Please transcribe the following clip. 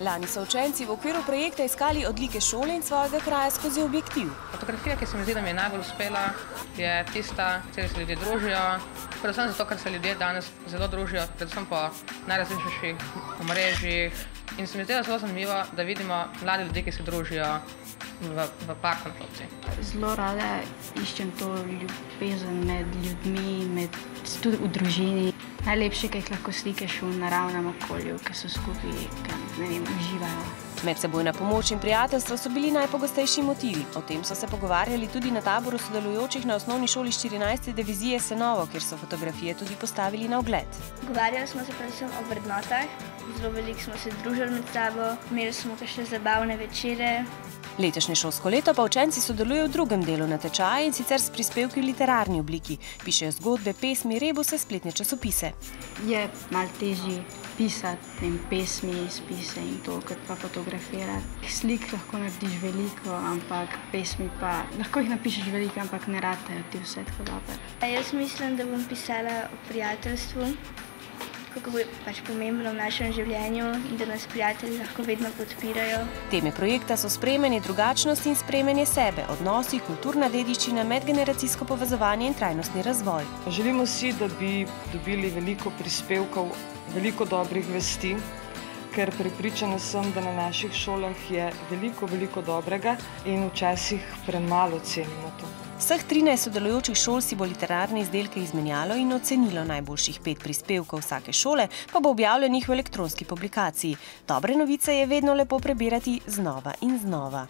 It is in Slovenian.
Lani so učenci v okviru projekta iskali odlike šole in svojega kraja skozi objektiv. Fotografija, ki se mi zdi, da mi je najbolj uspela, je tista, kjer se ljudje družijo. Predvsem zato, ker se ljudje danes zelo družijo, predvsem po najrazličnejših omrežjih. In se mi zdi zelo zanimivo, da vidimo mlade ljudi, ki se družijo v parku na Flopci. Zelo rada iščem to ljubezen med ljudmi, tudi v družini. Najlepše, ki jih lahko slikaš v naravnem okolju, ki so skupaj, ki uživajo. Medsebojna pomoč in prijateljstvo so bili najpogostejši motivi. O tem so se pogovarjali tudi na taboru sodelujočih na osnovni šoli 14. divizije Senovo, kjer so fotografije tudi postavili na ogled. Pogovarjali smo se predvsem o vrednotah, zelo veliko smo se družili med sabo, imeli smo kakšne zabavne večere. Letošnje šolsko leto pa učenci sodelujejo v drugem delu natečaja in sicer s prispevki v literarni obliki. Pišejo zgodbe, pesmi, rebuse, spletne časopise. Je malo težje pisati pesmi, spise in to, kot pa fotografirati. Slik lahko narediš veliko, ampak pesmi pa lahko jih napišeš veliko, ampak ne ratejo ti vse tako dobro. Jaz mislim, da bom pisala o prijateljstvu, kako je pač pomembno v našem življenju in da nas prijatelji lahko vedno podpirajo. Teme projekta so sprejemanje drugačnosti in sprejemanje sebe, odnosi, kulturna dediščina, medgeneracijsko povezovanje in trajnostni razvoj. Želimo si, da bi dobili veliko prispevkov, veliko dobrih vesti, ker prepričana sem, da na naših šolah je veliko dobrega in včasih premalo cenimo to. Vseh 13 sodelujočih šol si bo literarne izdelke izmenjalo in ocenilo najboljših 5 prispevkov vsake šole, pa bo objavljenih v elektronski publikaciji. Dobre novice je vedno lepo prebirati znova in znova.